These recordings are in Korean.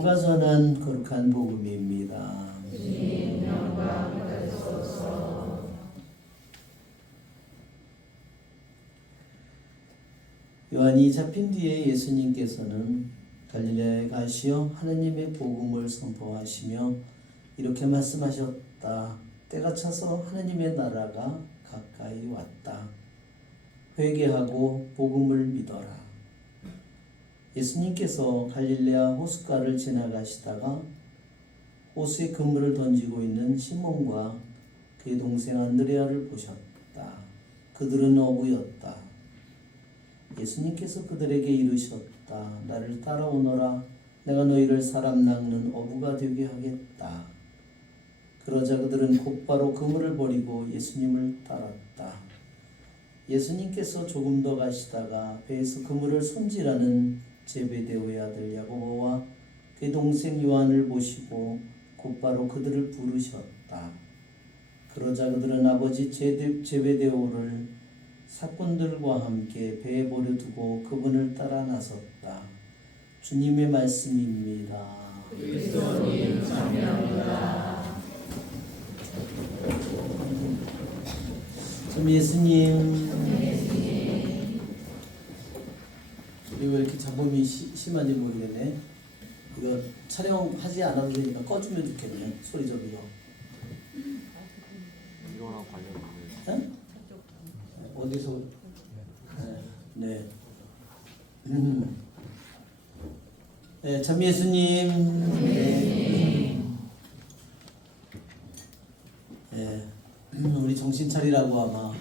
마고가 전한 거룩한 복음입니다. 요한이 잡힌 뒤에 예수님께서는 갈릴레아에 가시어 하나님의 복음을 선포하시며 이렇게 말씀하셨다. 때가 차서 하나님의 나라가 가까이 왔다. 회개하고 복음을 믿어라. 예수님께서 갈릴레아 호숫가를 지나가시다가 호수에 그물을 던지고 있는 시몬과 그의 동생 안드레아를 보셨다. 그들은 어부였다. 예수님께서 그들에게 이르셨다. 나를 따라오너라. 내가 너희를 사람 낚는 어부가 되게 하겠다. 그러자 그들은 곧바로 그물을 버리고 예수님을 따랐다. 예수님께서 조금 더 가시다가 배에서 그물을 손질하는 제베데오의 아들 야고보와 그의 동생 요한을 보시고 곧바로 그들을 부르셨다. 그러자 그들은 아버지 제베데오를 사꾼들과 함께 배에 버려두고 그분을 따라 나섰다. 주님의 말씀입니다. 그리스도님 찬양합니다. 예수님, 이거 왜 이렇게 잡음이 심한지 모르겠네. 이거 촬영하지 않아도 되니까 꺼주면 좋겠네. 소리 좀요. 이거랑 관련이 네? 어디서? 네. 네, 참 예수님. 네. 우리 정신 차리라고 아마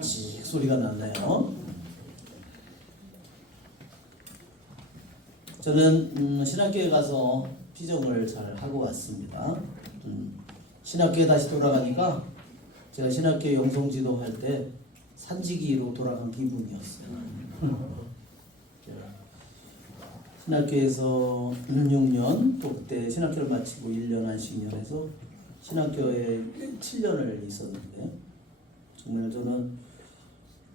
칙 소리가 나네요. 저는 신학교에 가서 피정을 잘 하고 왔습니다. 신학교에 다시 돌아가니까 제가 신학교 영성지도 할 때 산지기로 돌아간 기분이었어요. 신학교에서 6년, 또 그때 신학교를 마치고 1년 안식년에서 신학교에 7년을 있었는데, 정말 저는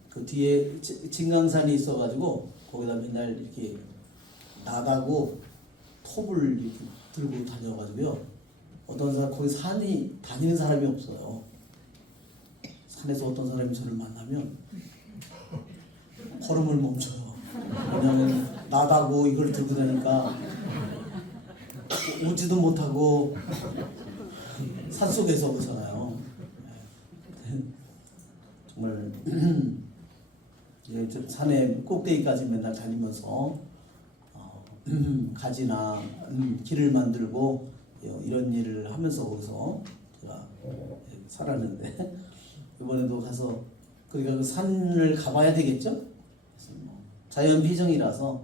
그 뒤에 진강산이 있어가지고 거기다 맨날 이렇게 나가고 톱을 이렇게 들고 다녀가지고요. 어떤 사람, 거기 산이 다니는 사람이 없어요. 산에서 어떤 사람이 저를 만나면 걸음을 멈춰요. 왜냐면 나다고 이걸 들고 다니까 오지도 못하고 산속에서 오잖아요. 정말 이제 산에 꼭대기까지 맨날 다니면서 가지나 길을 만들고 이런 일을 하면서 거기서 제가 살았는데, 이번에도 가서 그러니까 그 산을 가봐야 되겠죠? 그래서 뭐 자연 피정이라서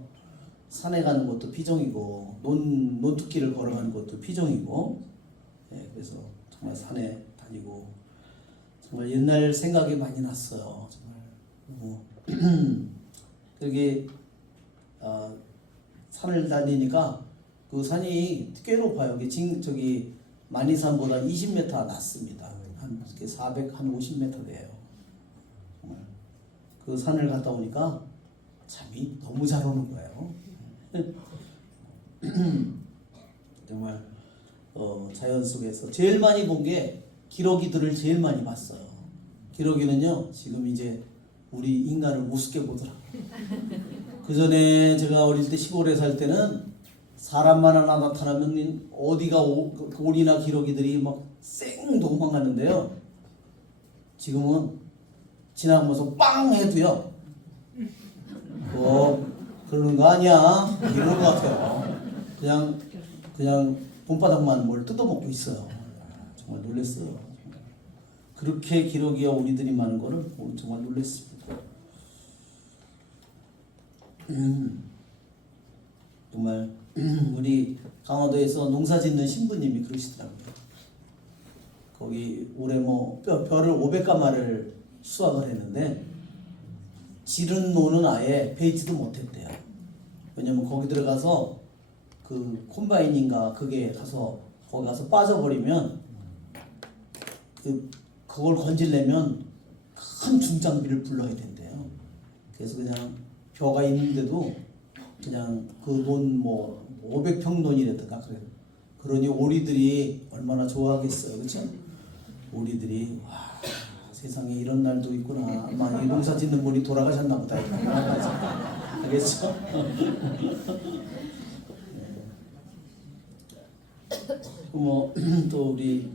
산에 가는 것도 피정이고 논두길을 걸어가는 것도 피정이고, 그래서 정말 산에 다니고 정말 옛날 생각이 많이 났어요. 정말 그게 산을 다니니까 그 산이 꽤 높아요. 저기 만이산보다 20m 낮습니다. 한 50m 돼요. 정말 그 산을 갔다 오니까 잠이 너무 잘 오는 거예요. 정말 자연 속에서 제일 많이 본 게 기러기들을 제일 많이 봤어요. 기러기는요, 지금 이제 우리 인간을 우습게 보더라고요. 그 전에 제가 어릴 때 시골에 살 때는 사람만 하나 나타나면 어디가 오리나 기러기들이 막 쌩 도망갔는데요. 지금은 지나가면서 빵 해도요, 그러는 거 아니야? 이런 것 같아요. 그냥 본바닥만 뭘 뜯어먹고 있어요. 정말 놀랐어요. 그렇게 기러기와 오리들이 많은 거를 정말 놀랐습니다. 정말 우리 강화도에서 농사 짓는 신부님이 그러시더라고요. 거기 올해 뭐 벼를 500가마를 수확을 했는데 지른 노는 아예 베이지도 못했대요. 왜냐면 거기 들어가서 그 콤바인인가 그게 가서 거기 가서 빠져버리면 그걸 건지려면 큰 중장비를 불러야 된대요. 그래서 그냥 벼가 있는데도 그냥 그 논 뭐 500평론이랬던가 그래. 그러니 오리들이 얼마나 좋아하겠어요, 그렇죠? 오리들이 와 세상에 이런 날도 있구나. 막 이 농사 짓는 분이 돌아가셨나 보다. 알겠죠? 뭐 또 우리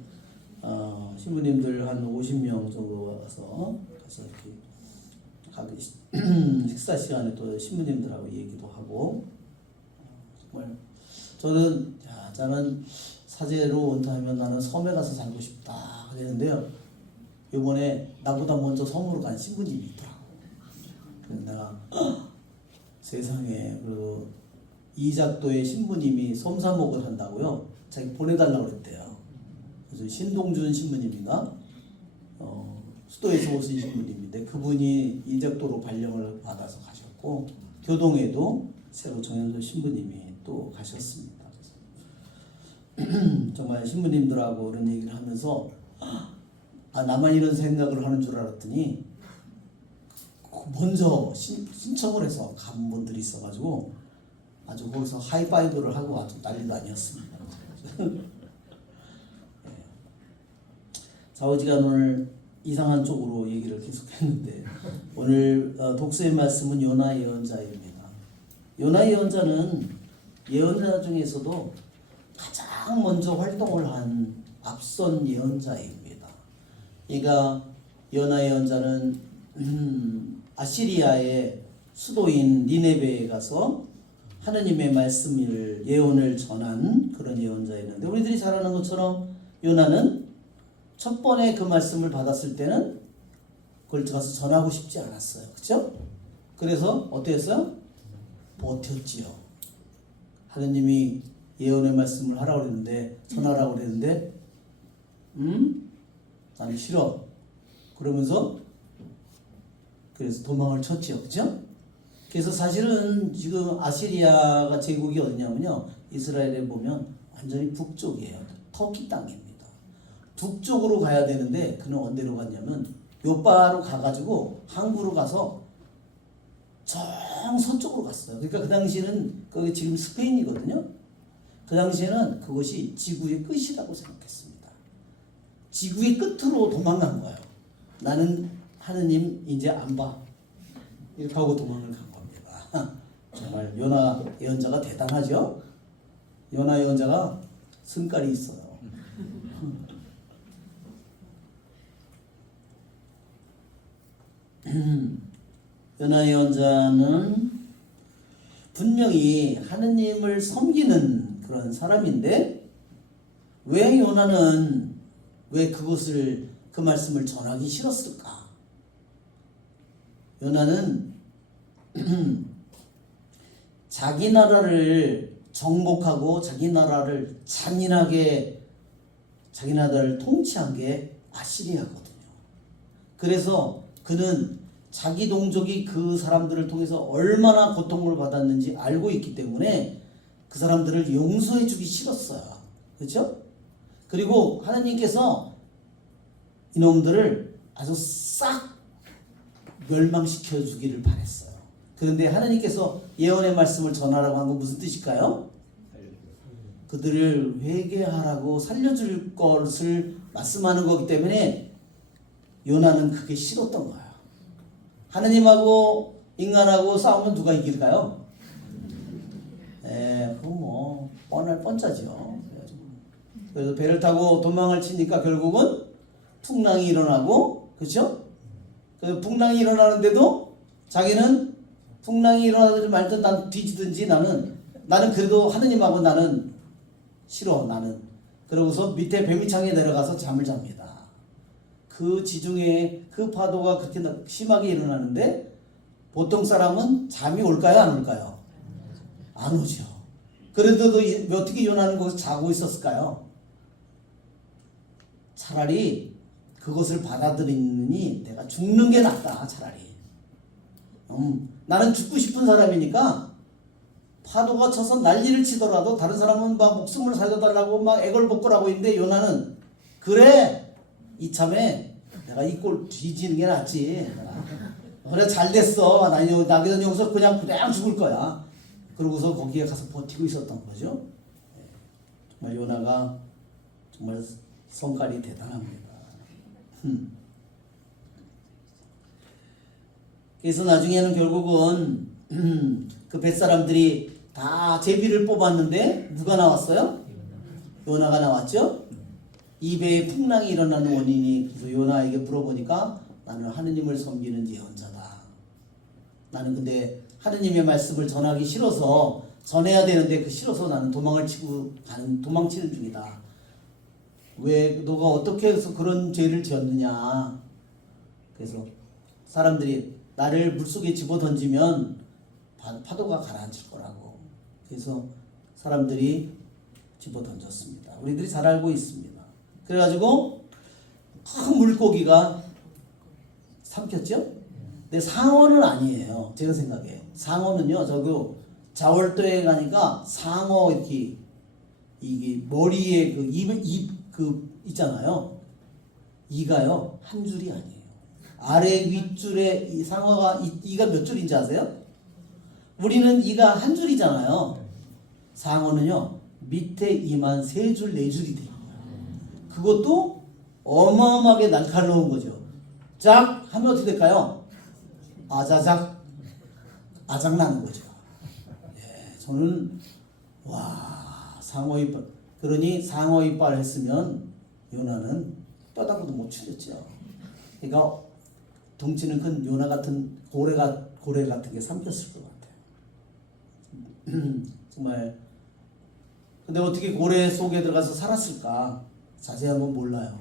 신부님들 한 50명 정도 와서 가서 이렇게 식사 시간에 또 신부님들하고 얘기도 하고 정말 저는 저는 사제로 은퇴하면 나는 섬에 가서 살고 싶다 그랬는데요. 이번에 나보다 먼저 섬으로 간 신부님이 있더라고. 그래서 내가 세상에 그 이작도의 신부님이 섬사목을 한다고요. 자기 보내달라고 그랬대요. 그래서 신동준 신부님인가 수도에서 오신 신부님인데 그분이 이작도로 발령을 받아서 가셨고 교동에도 새로 정현수 신부님이 또 가셨습니다. 정말 신부님들하고 그런 얘기를 하면서 나만 이런 생각을 하는 줄 알았더니 먼저 신청을 해서 간 분들이 있어가지고 아주 거기서 하이파이브를 하고 아주 난리도 아니었습니다. 좌우지간 오늘 이상한 쪽으로 얘기를 계속했는데 오늘 독서의 말씀은 요나 예언자입니다. 요나 예언자는 예언자 중에서도 가장 먼저 활동을 한 앞선 예언자입니다. 그러니까 요나 예언자는 아시리아의 수도인 니네베에 가서 하느님의 말씀을 예언을 전한 그런 예언자였는데 우리들이 잘 아는 것처럼 요나는 첫 번에 그 말씀을 받았을 때는 그걸 가서 전하고 싶지 않았어요. 그렇죠? 그래서 어땠어요? 버텼지요. 하느님이 예언의 말씀을 하라고 그랬는데 전하라고 그랬는데 나는 싫어. 그러면서 그래서 도망을 쳤지요. 그렇죠? 그래서 사실은 지금 아시리아가 제국이 어디냐면요. 이스라엘에 보면 완전히 북쪽이에요. 터키 땅입니다. 북쪽으로 가야 되는데 그는 어디로 갔냐면 요바로 가가지고 항구로 가서 정 서쪽으로 갔어요. 그러니까 그 당시에는 거기 지금 스페인이거든요. 그 당시에는 그것이 지구의 끝이라고 생각했습니다. 지구의 끝으로 도망간 거예요. 나는 하느님 이제 안 봐. 이렇게 하고 도망을 간 겁니다. 정말 요나 예언자가 대단하죠. 요나 예언자가 승깔이 있어요. 요나 예언자는 분명히 하느님을 섬기는 그런 사람인데 왜 요나는 왜 그것을 그 말씀을 전하기 싫었을까? 요나는 자기 나라를 정복하고 자기 나라를 잔인하게 자기 나라를 통치한 게 아시리아거든요. 그래서 그는 자기 동족이 그 사람들을 통해서 얼마나 고통을 받았는지 알고 있기 때문에 그 사람들을 용서해 주기 싫었어요. 그렇죠? 그리고 하나님께서 이놈들을 아주 싹 멸망시켜 주기를 바랬어요. 그런데 하나님께서 예언의 말씀을 전하라고 한 건 무슨 뜻일까요? 그들을 회개하라고 살려줄 것을 말씀하는 거기 때문에 요나는 그게 싫었던 거예요. 하느님하고 인간하고 싸우면 누가 이길까요? 그건 뭐 뻔할 뻔짜죠. 그래서 배를 타고 도망을 치니까 결국은 풍랑이 일어나고, 그렇죠? 그 풍랑이 일어나는데도 자기는 풍랑이 일어나든지 말든 난 뒤지든지 나는 그래도 하느님하고 나는 싫어. 나는 그러고서 밑에 배미창에 내려가서 잠을 잡니다. 그 지중해 그 파도가 그렇게 심하게 일어나는데 보통 사람은 잠이 올까요? 안 올까요? 안 오죠. 그런데도 어떻게 요나는 거기서 자고 있었을까요? 차라리 그것을 받아들이니 내가 죽는 게 낫다. 차라리 나는 죽고 싶은 사람이니까 파도가 쳐서 난리를 치더라도 다른 사람은 막 목숨을 살려달라고 막 애걸복걸하고 있는데 요나는 그래 이참에 내가 이 꼴 뒤지는 게 낫지. 그래 잘 됐어. 나 여기서 그냥 죽을 거야. 그러고서 거기에 가서 버티고 있었던 거죠. 정말 요나가 정말 성깔이 대단합니다. 그래서 나중에는 결국은 그 뱃사람들이 다 제비를 뽑았는데 누가 나왔어요? 요나가 나왔죠. 입에 풍랑이 일어나는 원인이, 그래서 요나에게 물어보니까 나는 하느님을 섬기는 예언자다. 나는 근데 하느님의 말씀을 전하기 싫어서, 전해야 되는데 그 싫어서 나는 도망치는 중이다. 왜 너가 어떻게 해서 그런 죄를 지었느냐. 그래서 사람들이 나를 물속에 집어 던지면 파도가 가라앉을 거라고. 그래서 사람들이 집어 던졌습니다. 우리들이 잘 알고 있습니다. 그래가지고 큰 물고기가 삼켰죠? 근데 상어는 아니에요. 제가 생각에 상어는요, 저도 자월도에 가니까 상어 이렇게 이게 머리에 그 입 그 있잖아요. 이가요 한 줄이 아니에요. 아래 윗줄에 이 상어가 이가 몇 줄인지 아세요? 우리는 이가 한 줄이잖아요. 상어는요 밑에 이만 세 줄, 네 줄이 돼요. 그것도 어마어마하게 날카로운 거죠. 짝 하면 어떻게 될까요? 아자작, 아작나는 거죠. 예, 저는 와, 상어 이빨. 그러니 상어 이빨 했으면 요나는 뼈다구도 못 추렸죠. 그러니까 덩치는 큰 요나 같은 고래 같은 게 삼켰을 것 같아요. 정말. 근데 어떻게 고래 속에 들어가서 살았을까? 자세한 건 몰라요.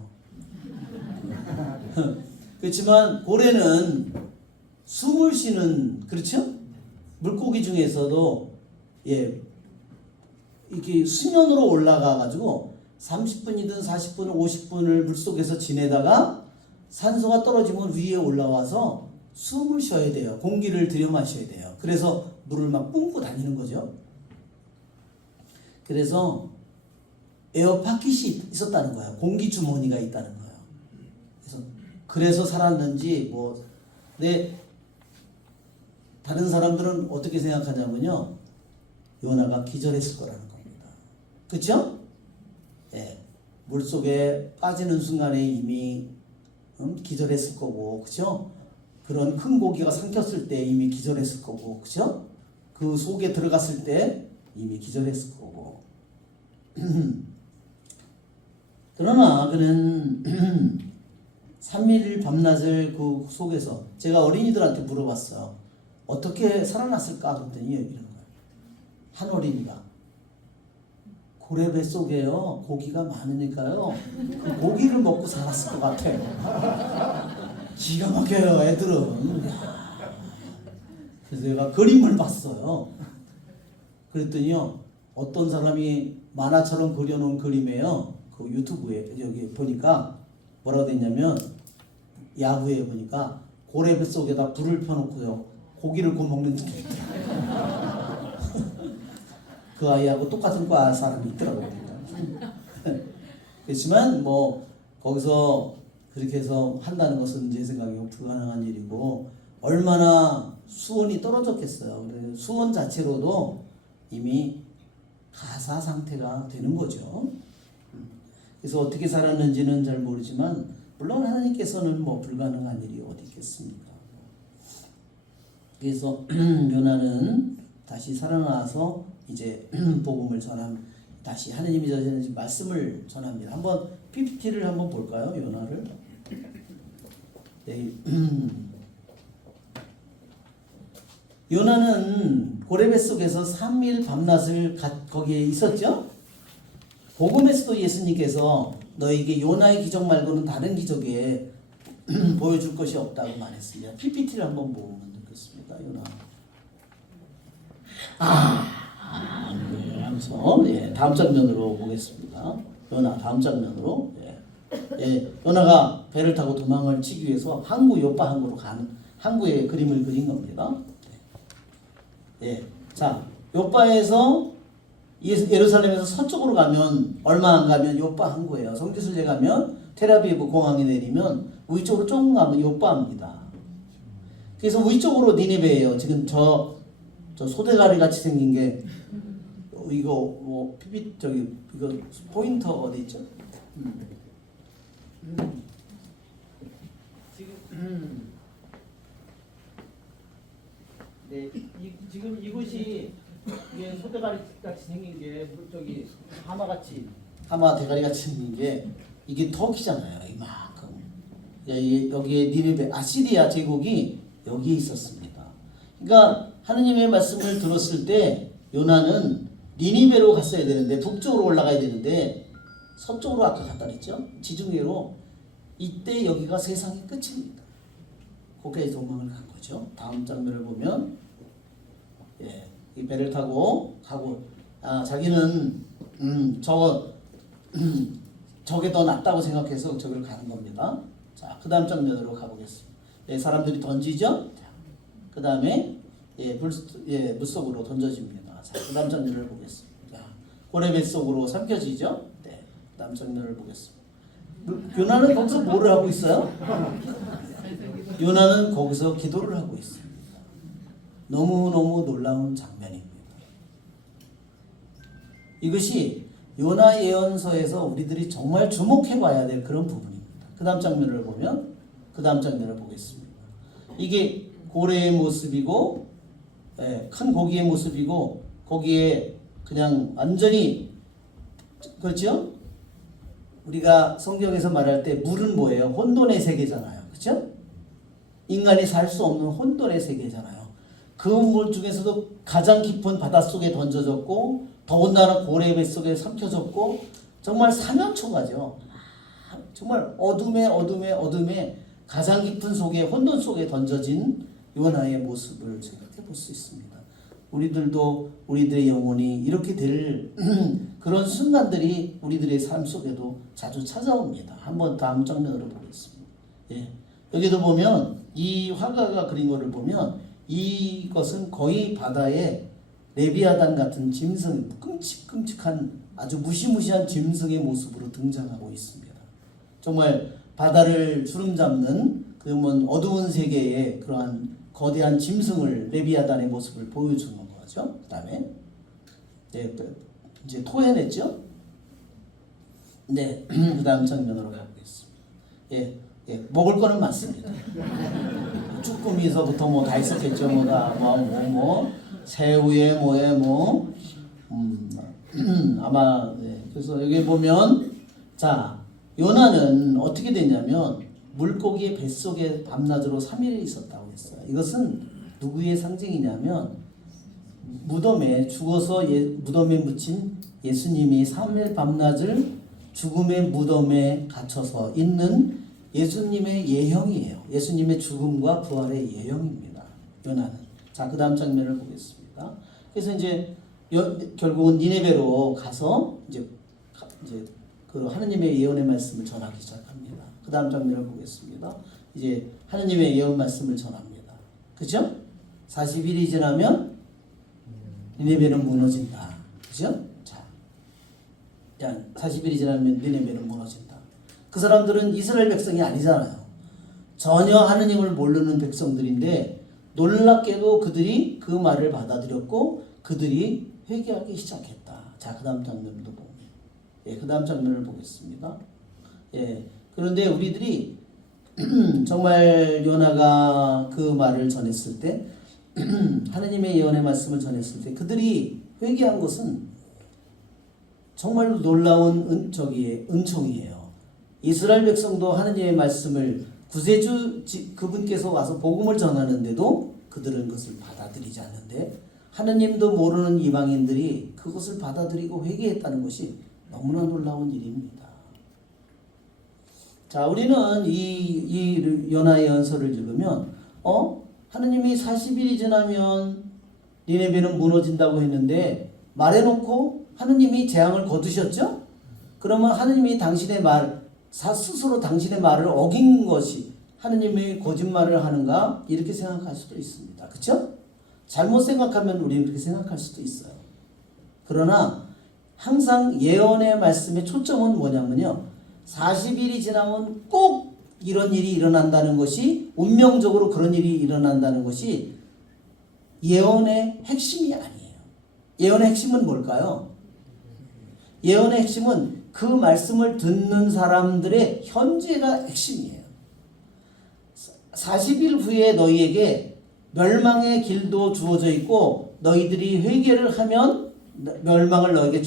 그렇지만 고래는 숨을 쉬는, 그렇죠? 물고기 중에서도 예 이렇게 수면으로 올라가 가지고 30분이든 40분, 50분을 물속에서 지내다가 산소가 떨어지면 위에 올라와서 숨을 쉬어야 돼요. 공기를 들여 마셔야 돼요. 그래서 물을 막 뿜고 다니는 거죠. 그래서 에어파킷이 있었다는 거예요. 공기 주머니가 있다는 거예요. 그래서 살았는지 뭐. 근데 다른 사람들은 어떻게 생각하냐면요, 요나가 기절했을 거라는 겁니다. 그렇죠? 예, 물 속에 빠지는 순간에 이미 기절했을 거고, 그렇죠? 그런 큰 고기가 삼켰을 때 이미 기절했을 거고, 그렇죠? 그 속에 들어갔을 때 이미 기절했을 거고. 그러나 그는 3일 밤낮을 그 속에서, 제가 어린이들한테 물어봤어요. 어떻게 살아났을까? 그랬더니 이러는 거예요. 한 어린이가 고래 뱃속에요 고기가 많으니까요 그 고기를 먹고 살았을 것 같아요. 기가 막혀요 애들은. 그래서 내가 그림을 봤어요. 그랬더니요 어떤 사람이 만화처럼 그려놓은 그림이에요. 그 유튜브에 여기 보니까 뭐라고 됐냐면, 야후에 보니까 고래 뱃속에다 불을 펴놓고요 고기를 구워 먹는 느낌이 있더라고요. 그 아이하고 똑같은 과 사람이 있더라고요. 그렇지만 뭐 거기서 그렇게 해서 한다는 것은 제 생각에 불가능한 일이고, 얼마나 수온이 떨어졌겠어요. 그래서 수온 자체로도 이미 가사 상태가 되는 거죠. 그래서 어떻게 살았는지는 잘 모르지만 물론 하나님께서는 뭐 불가능한 일이 어디 있겠습니까. 그래서 요나는 다시 살아나서 이제 복음을 다시 하느님이 전하신 말씀을 전합니다. 한번 PPT를 한번 볼까요? 요나를. 네. 요나는 고레벳 속에서 3일 밤낮을 거기에 있었죠. 복음에서도 예수님께서 너에게 요나의 기적 말고는 다른 기적에 보여줄 것이 없다고 말했습니다. PPT를 한번 보면 되겠습니다. 요나. 하면서 예, 다음 장면으로 보겠습니다. 요나 다음 장면으로. 예, 요나가 배를 타고 도망을 치기 위해서 요파 항구로 가는 항구의 그림을 그린 겁니다. 예, 자 요파에서 예루살렘에서 서쪽으로 가면 얼마 안 가면 요파 항구예요. 성지순례 가면 텔아비브 공항에 내리면 위쪽으로 조금 가면 요파입니다. 그래서 위쪽으로 니네베예요. 지금 저 저 소대가리 같이 생긴 게 이거 뭐 피피 저기 이거 포인터 어디 있죠? 지금 네, 지금 이곳이 이게 소대가리 같이 생긴 게 저기 하마 대가리 같이 생긴 게 이게 터키잖아요. 이만큼. 여기에 니느베 아시리아 제국이 여기에 있었습니다. 그러니까 하느님의 말씀을 들었을 때 요나는 니니베로 갔어야 되는데 북쪽으로 올라가야 되는데 서쪽으로 아까 갔다 그랬죠. 지중해로 이때 여기가 세상의 끝입니다. 거기에 도망을 간 거죠. 다음 장면을 보면 이 배를 타고 가고 자기는 저게 더 낫다고 생각해서 저기를 가는 겁니다. 자, 그 다음 장면으로 가보겠습니다. 사람들이 던지죠. 그 다음에 물속으로 던져집니다. 자, 그 다음 장면을 보겠습니다. 고레 뱃속으로 삼켜지죠. 네, 그 다음 장면을 보겠습니다. 요나는 거기서 뭐를 하고 있어요? 요나는 거기서 기도를 하고 있습니다. 너무너무 놀라운 장면입니다. 이것이 요나 예언서에서 우리들이 정말 주목해 봐야 될 그런 부분입니다. 그 다음 장면을 보면 그 다음 장면을 보겠습니다. 이게 고래의 모습이고 큰 고기의 모습이고 거기에 그냥 완전히 그렇죠? 우리가 성경에서 말할 때 물은 뭐예요? 혼돈의 세계잖아요. 그렇죠? 인간이 살 수 없는 혼돈의 세계잖아요. 그 물 중에서도 가장 깊은 바닷속에 던져졌고 더군다나 고래 뱃속에 삼켜졌고 정말 사면초가죠. 정말 어둠에 가장 깊은 속에 혼돈 속에 던져진 요나의 모습을 생각해 볼 수 있습니다. 우리들도 우리들의 영혼이 이렇게 될 그런 순간들이 우리들의 삶 속에도 자주 찾아옵니다. 한번 다음 장면으로 보겠습니다. 여기도 보면 이 화가가 그린 것을 보면 이것은 거의 바다에 레비아단 같은 짐승, 끔찍끔찍한 아주 무시무시한 짐승의 모습으로 등장하고 있습니다. 정말 바다를 주름잡는 그러면 어두운 세계의 그러한 거대한 짐승을 레비아단의 모습을 보여주는 거죠. 그다음에 이제 토해냈죠. 네, 그다음 장면으로 가보겠습니다. 먹을 거는 많습니다. 쭈꾸미에서부터 뭐 다 있었겠죠. 새우에 아마 그래서 여기 보면 자 요나는 어떻게 됐냐면 물고기의 뱃속에 밤낮으로 3일 있었다고 했어요. 이것은 누구의 상징이냐면 무덤에 죽어서 무덤에 묻힌 예수님이 3일 밤낮을 죽음의 무덤에 갇혀서 있는 예수님의 예형이에요. 예수님의 죽음과 부활의 예형입니다. 요나는. 자, 그 다음 장면을 보겠습니다. 그래서 이제 결국은 니네베로 가서 이제 그 하느님의 예언의 말씀을 전하기 시작합니다. 그 다음 장면을 보겠습니다. 이제 하느님의 예언 말씀을 전합니다. 그죠? 40일이 지나면 니네베는 무너진다. 그죠? 자, 40일이 지나면 니네베는 무너진다. 그 사람들은 이스라엘 백성이 아니잖아요. 전혀 하느님을 모르는 백성들인데 놀랍게도 그들이 그 말을 받아들였고 그들이 회개하기 시작했다. 자, 그 다음 장면도 봅니다. 그 다음 장면을 보겠습니다. 그런데 우리들이 정말 요나가 그 말을 전했을 때 하느님의 예언의 말씀을 전했을 때 그들이 회개한 것은 정말로 놀라운 은총이에요. 이스라엘 백성도 하느님의 말씀을 구세주 그분께서 와서 복음을 전하는데도 그들은 그것을 받아들이지 않는데 하느님도 모르는 이방인들이 그것을 받아들이고 회개했다는 것이 너무나 놀라운 일입니다. 자, 우리는 이 요나의 연설을 읽으면 하느님이 40일이 지나면 니네베는 무너진다고 했는데 말해놓고 하느님이 재앙을 거두셨죠? 그러면 하느님이 당신의 스스로 당신의 말을 어긴 것이 하느님이 거짓말을 하는가 이렇게 생각할 수도 있습니다. 그렇죠? 잘못 생각하면 우리는 그렇게 생각할 수도 있어요. 그러나 항상 예언의 말씀의 초점은 뭐냐면요. 40일이 지나면 꼭 이런 일이 일어난다는 것이 운명적으로 그런 일이 일어난다는 것이 예언의 핵심이 아니에요. 예언의 핵심은 뭘까요? 예언의 핵심은 그 말씀을 듣는 사람들의 현재가 핵심이에요. 40일 후에 너희에게 멸망의 길도 주어져 있고 너희들이 회개를 하면 멸망을 너에게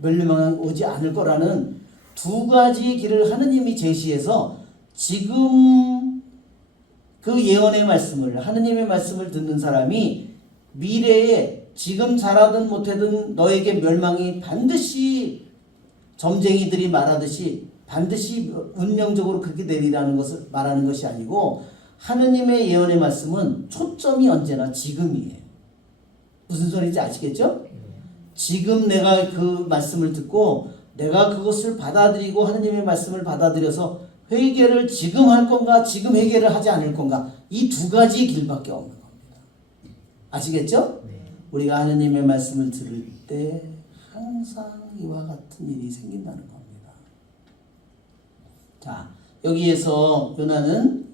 멸망이 오지 않을 거라는 두 가지의 길을 하느님이 제시해서 지금 그 예언의 말씀을 하느님의 말씀을 듣는 사람이 미래에 지금 잘하든 못하든 너에게 멸망이 반드시 점쟁이들이 말하듯이 반드시 운명적으로 그렇게 내리라는 것을 말하는 것이 아니고 하느님의 예언의 말씀은 초점이 언제나 지금이에요. 무슨 소리인지 아시겠죠? 지금 내가 그 말씀을 듣고 내가 그것을 받아들이고 하느님의 말씀을 받아들여서 회개를 지금 할 건가 지금 회개를 하지 않을 건가 이 두 가지 길밖에 없는 겁니다. 아시겠죠? 우리가 하느님의 말씀을 들을 때 항상 이와 같은 일이 생긴다는 겁니다. 자, 여기에서 요나는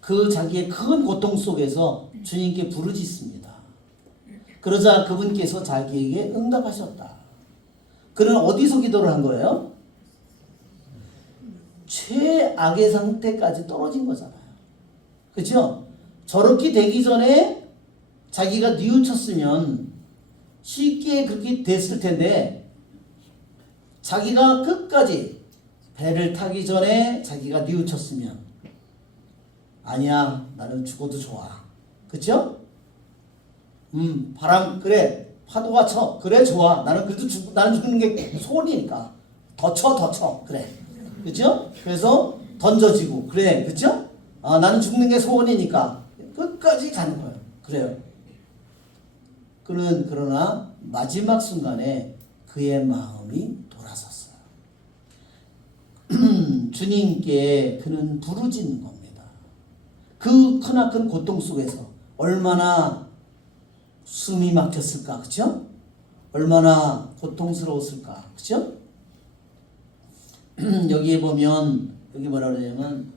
그 자기의 큰 고통 속에서 주님께 부르짖습니다. 그러자 그분께서 자기에게 응답하셨다. 그는 어디서 기도를 한 거예요? 최악의 상태까지 떨어진 거잖아요. 그렇죠? 저렇게 되기 전에 자기가 뉘우쳤으면 쉽게 그렇게 됐을 텐데 자기가 끝까지 배를 타기 전에 자기가 뉘우쳤으면 아니야 나는 죽어도 좋아. 그렇죠? 바람 그래 파도가 쳐 그래 좋아 나는 그래도 나는 죽는 게 소원이니까 더 쳐 그래 그렇죠? 그래서 던져지고 그래 그렇죠? 아 나는 죽는 게 소원이니까 끝까지 가는 거예요. 그래요. 그는 그러나 마지막 순간에 그의 마음이 돌아섰어요. 주님께 그는 부르짖는 겁니다. 그 크나큰 고통 속에서 얼마나 숨이 막혔을까, 그렇죠? 얼마나 고통스러웠을까, 그렇죠? 여기에 보면 여기 뭐라 그러냐면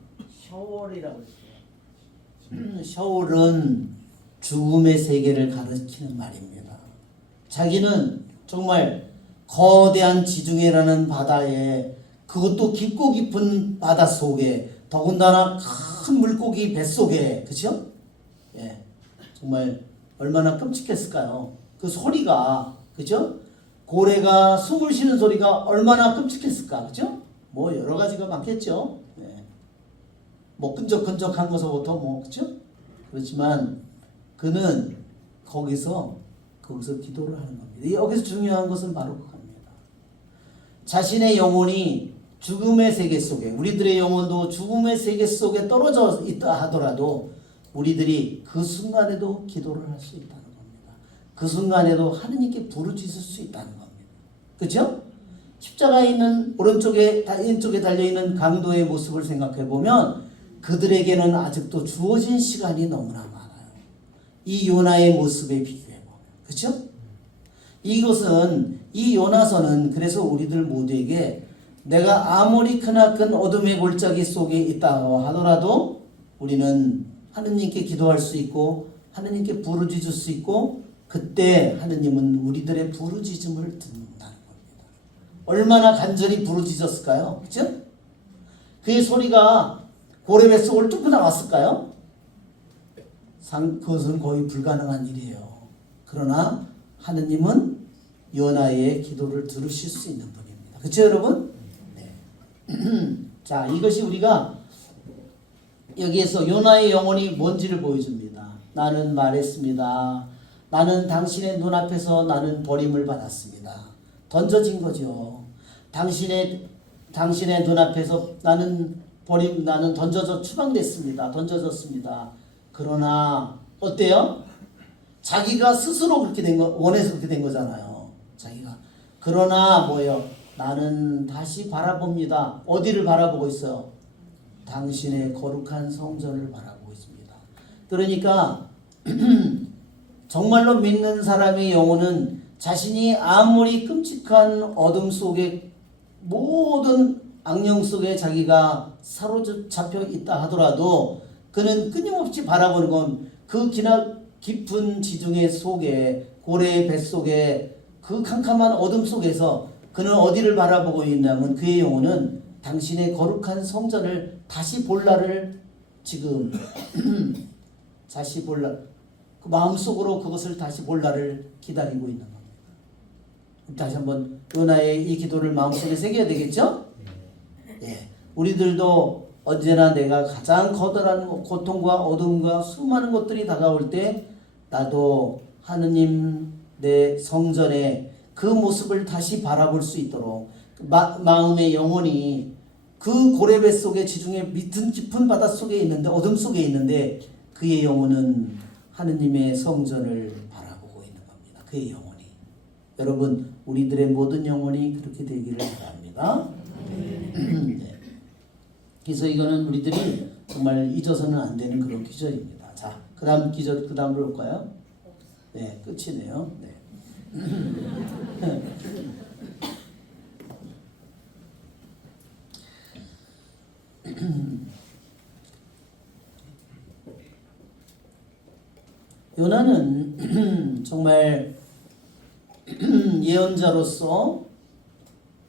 셔월이라고 했어요. 셔월은 죽음의 세계를 가리키는 말입니다. 자기는 정말 거대한 지중해라는 바다에 그것도 깊고 깊은 바다 속에 더군다나 큰 물고기 뱃속에 그렇죠? 예, 정말 얼마나 끔찍했을까요? 그 소리가 그렇죠? 고래가 숨을 쉬는 소리가 얼마나 끔찍했을까 그렇죠? 뭐 여러 가지가 많겠죠. 예. 뭐 끈적끈적한 것부터 뭐 그렇죠? 그렇지만 그는 거기서 기도를 하는 겁니다. 여기서 중요한 것은 바로 그겁니다. 자신의 영혼이 죽음의 세계 속에 우리들의 영혼도 죽음의 세계 속에 떨어져 있다 하더라도 우리들이 그 순간에도 기도를 할 수 있다는 겁니다. 그 순간에도 하느님께 부르짖을 수 있다는 겁니다. 그렇죠? 십자가에 있는 오른쪽에 왼쪽에 달려있는 강도의 모습을 생각해 보면 그들에게는 아직도 주어진 시간이 너무나 많아요. 이 요나의 모습에 비교해 보면 그렇죠? 이것은 이 요나서는 그래서 우리들 모두에게 내가 아무리 크나큰 어둠의 골짜기 속에 있다고 하더라도 우리는 하느님께 기도할 수 있고 하느님께 부르짖을 수 있고 그때 하느님은 우리들의 부르짖음을 듣는다는 겁니다. 얼마나 간절히 부르짖었을까요? 그렇죠? 그의 소리가 고래 뱃속을 뚫고 나왔을까요? 그것은 거의 불가능한 일이에요. 그러나 하느님은 요나의 기도를 들으실 수 있는 분입니다. 그렇죠 여러분? 네. 자 이것이 우리가 여기에서 요나의 영혼이 뭔지를 보여줍니다. 나는 말했습니다. 나는 당신의 눈앞에서 나는 버림을 받았습니다. 던져진 거죠. 당신의 눈앞에서 나는 던져져 추방됐습니다. 던져졌습니다. 그러나 어때요? 자기가 스스로 그렇게 된 거 원해서 그렇게 된 거잖아요. 자기가. 그러나 뭐예요? 나는 다시 바라봅니다. 어디를 바라보고 있어요? 당신의 거룩한 성전을 바라보고 있습니다. 그러니까 정말로 믿는 사람의 영혼은 자신이 아무리 끔찍한 어둠 속에 모든 악령 속에 자기가 사로잡혀 있다 하더라도 그는 끊임없이 바라보는 건 그 깊은 지중해 속에 고래의 뱃속에 그 캄캄한 어둠 속에서 그는 어디를 바라보고 있냐면 그의 영혼은 당신의 거룩한 성전을 다시 볼 날을 지금 다시 볼 날, 그 마음속으로 그것을 다시 볼 날을 기다리고 있는 겁니다. 다시 한번 요나의 이 기도를 마음속에 새겨야 되겠죠? 예, 우리들도 언제나 내가 가장 커다란 고통과 어둠과 수많은 것들이 다가올 때 나도 하느님 내 성전의 그 모습을 다시 바라볼 수 있도록 마음의 영혼이 그 고래배 속에 지중해 밑은 깊은 바다 속에 있는데 어둠 속에 있는데 그의 영혼은 하느님의 성전을 바라보고 있는 겁니다. 그의 영혼이. 여러분 우리들의 모든 영혼이 그렇게 되기를 바랍니다. 네. 그래서 이거는 우리들이 정말 잊어서는 안 되는 그런 기절입니다. 자, 그 다음 기절, 그 다음으로 올까요? 네, 끝이네요. 네. 요나는 정말 예언자로서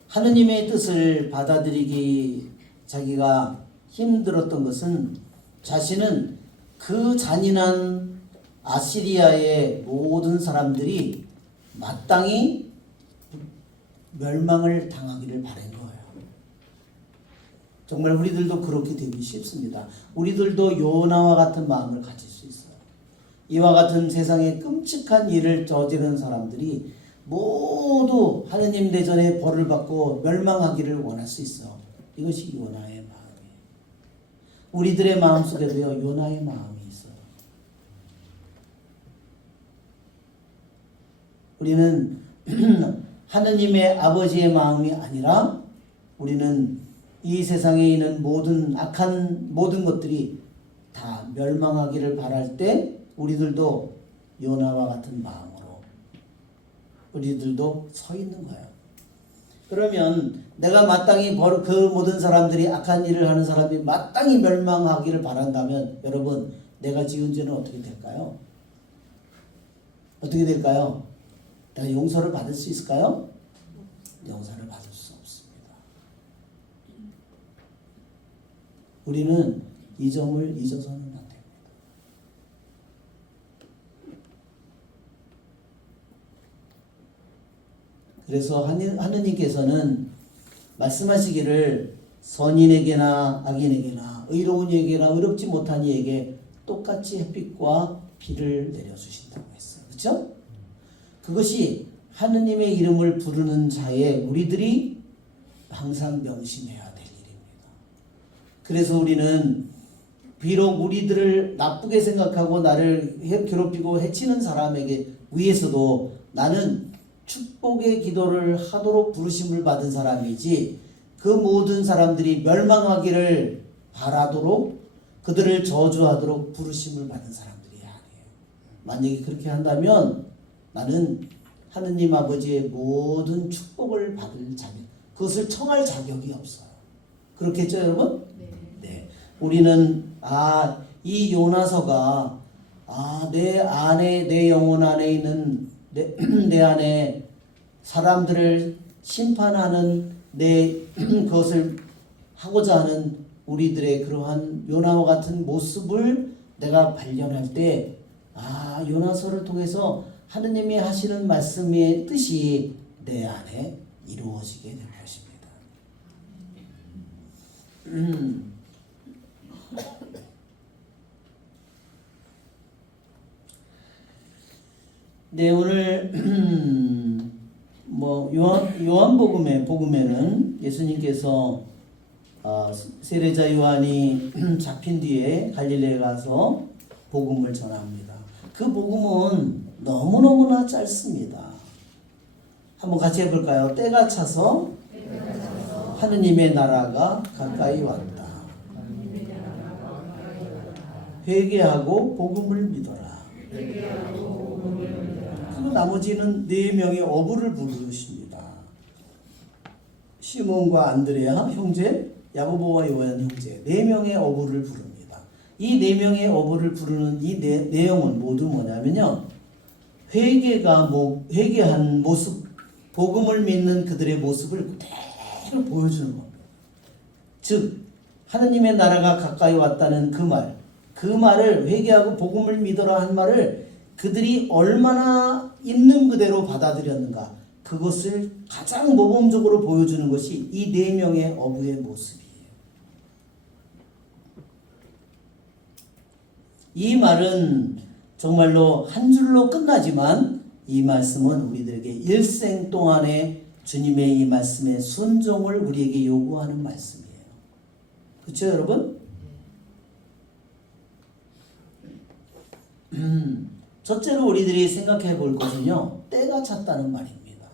하느님의 뜻을 받아들이기 자기가 힘들었던 것은 자신은 그 잔인한 아시리아의 모든 사람들이 마땅히 멸망을 당하기를 바란 거예요. 정말 우리들도 그렇게 되기 쉽습니다. 우리들도 요나와 같은 마음을 가질 수 있어요. 이와 같은 세상에 끔찍한 일을 저지른 사람들이 모두 하느님 대전에 벌을 받고 멸망하기를 원할 수 있어. 이것이 요나의 마음이에요. 우리들의 마음속에도요 요나의 마음이 있어요. 우리는 하느님의 아버지의 마음이 아니라 우리는 이 세상에 있는 모든 악한 모든 것들이 다 멸망하기를 바랄 때 우리들도 요나와 같은 마음으로 우리들도 서 있는 거예요. 그러면 내가 마땅히 그 모든 사람들이 악한 일을 하는 사람이 마땅히 멸망하기를 바란다면 여러분 내가 지은 죄는 어떻게 될까요? 어떻게 될까요? 내가 용서를 받을 수 있을까요? 용서를 받을 수 없습니다. 우리는 이 점을 잊어서는 안 됩니다. 그래서 하느님께서는 말씀하시기를 선인에게나 악인에게나 의로운 이에게나 의롭지 못한 이에게 똑같이 햇빛과 비를 내려주신다고 했어요. 그렇죠? 그것이 하느님의 이름을 부르는 자에 우리들이 항상 명심해야 될 일입니다. 그래서 우리는 비록 우리들을 나쁘게 생각하고 나를 괴롭히고 해치는 사람에게 위해서도 나는 축복의 기도를 하도록 부르심을 받은 사람이지 그 모든 사람들이 멸망하기를 바라도록 그들을 저주하도록 부르심을 받은 사람들이 아니에요. 만약에 그렇게 한다면 나는 하느님 아버지의 모든 축복을 받을 자격, 그것을 청할 자격이 없어요. 그렇겠죠 여러분? 네. 우리는 이 요나서가 내 안에 내 영혼 안에 있는 내 안에 사람들을 심판하는 그것을 하고자 하는 우리들의 그러한 요나와 같은 모습을 내가 발견할 때 요나서를 통해서 하느님이 하시는 말씀의 뜻이 내 안에 이루어지게 될 것입니다. 네, 오늘 요한복음에는 예수님께서 세례자 요한이 잡힌 뒤에 갈릴리에 가서 복음을 전합니다. 그 복음은 너무너무나 짧습니다. 한번 같이 해볼까요? 때가 차서 하느님의 나라가 가까이 왔다. 회개하고 복음을 믿어라. 그리고 나머지는 4명의 어부를 부르십니다. 시몬과 안드레아 형제, 야고보와 요한 형제 4명의 어부를 부릅니다. 이 네 명의 어부를 부르는 이 내용은 모두 뭐냐면요. 회개한 모습, 복음을 믿는 그들의 모습을 그대로 보여주는 겁니다. 즉 하느님의 나라가 가까이 왔다는 그 말을 회개하고 복음을 믿어라 한 말을 그들이 얼마나 있는 그대로 받아들였는가, 그것을 가장 모범적으로 보여주는 것이 이 네 명의 어부의 모습이에요. 이 말은 정말로 한 줄로 끝나지만 이 말씀은 우리들에게 일생 동안에 주님의 이 말씀의 순종을 우리에게 요구하는 말씀이에요. 그렇죠, 여러분? 첫째로 우리들이 생각해 볼 것은요, 때가 찼다는 말입니다.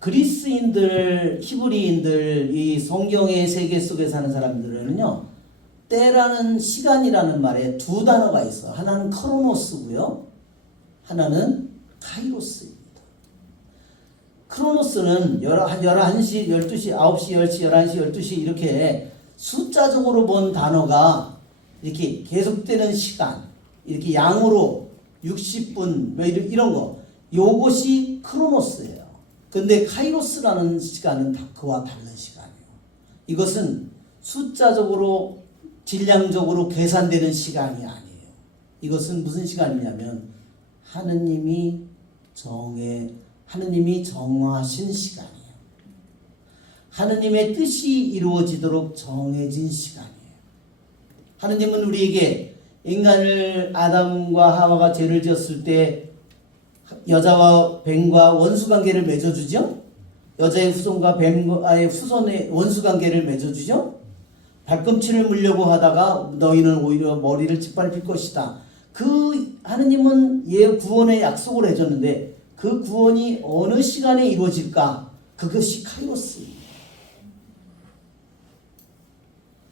그리스인들, 히브리인들, 이 성경의 세계 속에 사는 사람들은요, 때라는 시간이라는 말에 두 단어가 있어요. 하나는 크로노스고요, 하나는 카이로스입니다. 크로노스는 11시, 12시, 9시, 10시, 11시, 12시 이렇게 숫자적으로 본 단어가 이렇게 계속되는 시간, 이렇게 양으로 60분 이런 거, 요것이 크로노스예요. 근데 카이로스라는 시간은 그와 다른 시간이에요. 이것은 숫자적으로 질량적으로 계산되는 시간이 아니에요. 이것은 무슨 시간이냐면 하느님이 정하신 시간이에요. 하느님의 뜻이 이루어지도록 정해진 시간이에요. 하느님은 우리에게 인간을 아담과 하와가 죄를 지었을 때 여자와 뱀과 원수관계를 맺어주죠. 여자의 후손과 뱀의 후손의 원수관계를 맺어주죠. 발꿈치를 물려고 하다가 너희는 오히려 머리를 짓밟힐 것이다. 그 하느님은 구원의 약속을 해줬는데 그 구원이 어느 시간에 이루어질까? 그것이 카이로스입니다.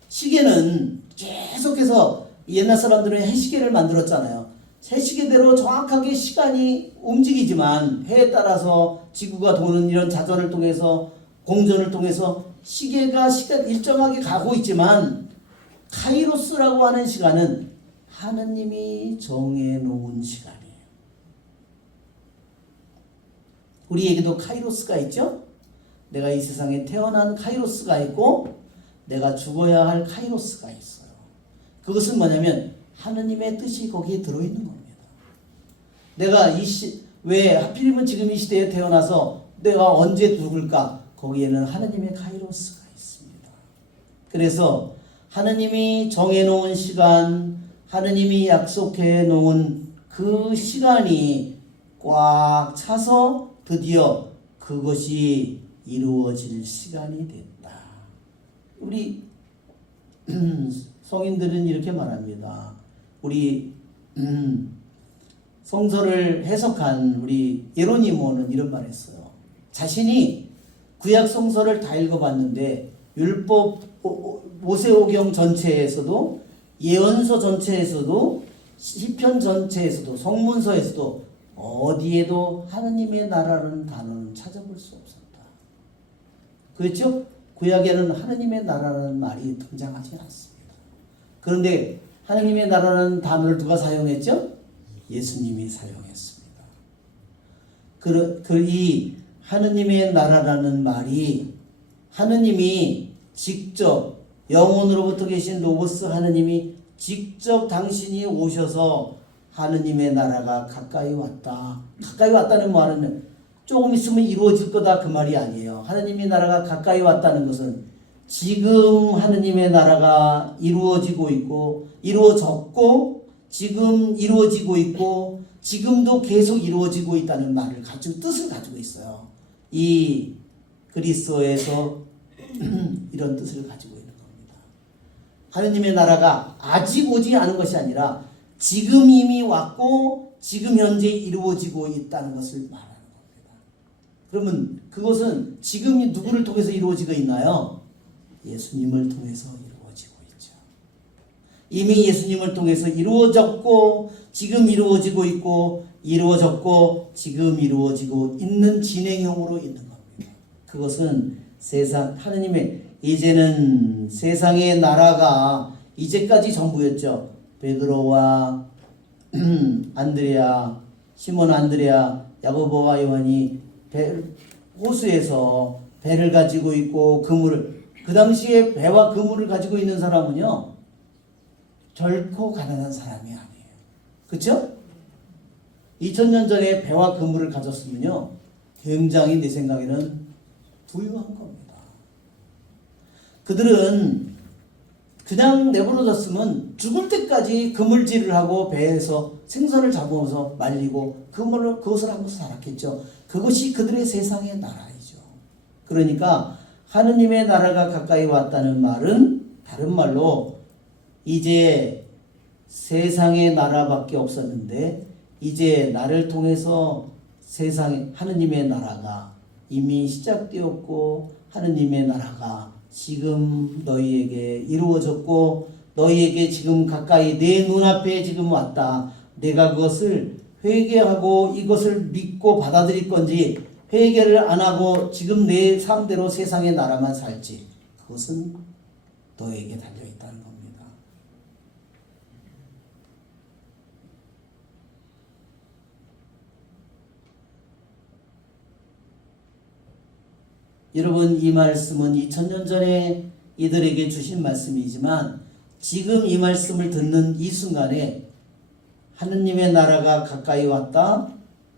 시계는 계속해서 옛날 사람들은 해시계를 만들었잖아요. 해시계대로 정확하게 시간이 움직이지만 해에 따라서 지구가 도는 이런 자전을 통해서 공전을 통해서 시계가 시간 일정하게 가고 있지만 카이로스라고 하는 시간은 하느님이 정해놓은 시간이에요. 우리에게도 카이로스가 있죠? 내가 이 세상에 태어난 카이로스가 있고 내가 죽어야 할 카이로스가 있어요. 그것은 뭐냐면 하느님의 뜻이 거기에 들어있는 겁니다. 내가 왜 하필이면 지금 이 시대에 태어나서 내가 언제 죽을까? 거기에는 하느님의 카이로스가 있습니다. 그래서 하느님이 정해놓은 시간, 하느님이 약속해 놓은 그 시간이 꽉 차서 드디어 그것이 이루어질 시간이 됐다. 우리 성인들은 이렇게 말합니다. 우리 성서를 해석한 우리 예로니모는 이런 말을 했어요. 자신이 구약 성서를 다 읽어봤는데 율법 모세오경 전체에서도 예언서 전체에서도 시편 전체에서도 성문서에서도 어디에도 하느님의 나라라는 단어는 찾아볼 수 없었다. 그렇죠? 구약에는 하느님의 나라라는 말이 등장하지 않습니다. 그런데 하느님의 나라라는 단어를 누가 사용했죠? 예수님이 사용했습니다. 이 하느님의 나라라는 말이 하느님이 직접 영혼으로부터 계신 로고스 하느님이 직접 당신이 오셔서 하느님의 나라가 가까이 왔다. 가까이 왔다는 말은 조금 있으면 이루어질 거다 그 말이 아니에요. 하느님의 나라가 가까이 왔다는 것은 지금 하느님의 나라가 이루어지고 있고 이루어졌고 지금 이루어지고 있고 지금도 계속 이루어지고 있다는 말을 뜻을 가지고 있어요. 이 그리스어에서 이런 뜻을 가지고 있는 겁니다. 하느님의 나라가 아직 오지 않은 것이 아니라 지금 이미 왔고 지금 현재 이루어지고 있다는 것을 말하는 겁니다. 그러면 그것은 지금 누구를 통해서 이루어지고 있나요? 예수님을 통해서 이루어지고 있죠. 이미 예수님을 통해서 이루어졌고 지금 이루어지고 있고 이루어졌고 지금 이루어지고 있는 진행형으로 있는 겁니다. 그것은 하느님의 이제는 세상의 나라가 이제까지 전부였죠. 베드로와 안드레아, 시몬 안드레아, 야고보와 요한이 호수에서 배를 가지고 있고 그물을, 그 당시에 배와 그물을 가지고 있는 사람은요 결코 가난한 사람이 아니에요. 그렇죠? 2000년 전에 배와 그물을 가졌으면요 굉장히 내 생각에는 부유한 겁니다. 그들은 그냥 내버려뒀으면 죽을 때까지 그물질을 하고 배에서 생선을 잡으면서 말리고 그것을 하면서 살았겠죠. 그것이 그들의 세상의 나라이죠. 그러니까 하느님의 나라가 가까이 왔다는 말은 다른 말로 이제 세상의 나라밖에 없었는데 이제 나를 통해서 세상에 하느님의 나라가 이미 시작되었고 하느님의 나라가 지금 너희에게 이루어졌고 너희에게 지금 가까이 내 눈앞에 지금 왔다. 내가 그것을 회개하고 이것을 믿고 받아들일 건지 회개를 안 하고 지금 내 삶대로 세상의 나라만 살지 그것은 너에게 달려있다는 겁니다. 여러분 이 말씀은 2000년 전에 이들에게 주신 말씀이지만 지금 이 말씀을 듣는 이 순간에 하느님의 나라가 가까이 왔다.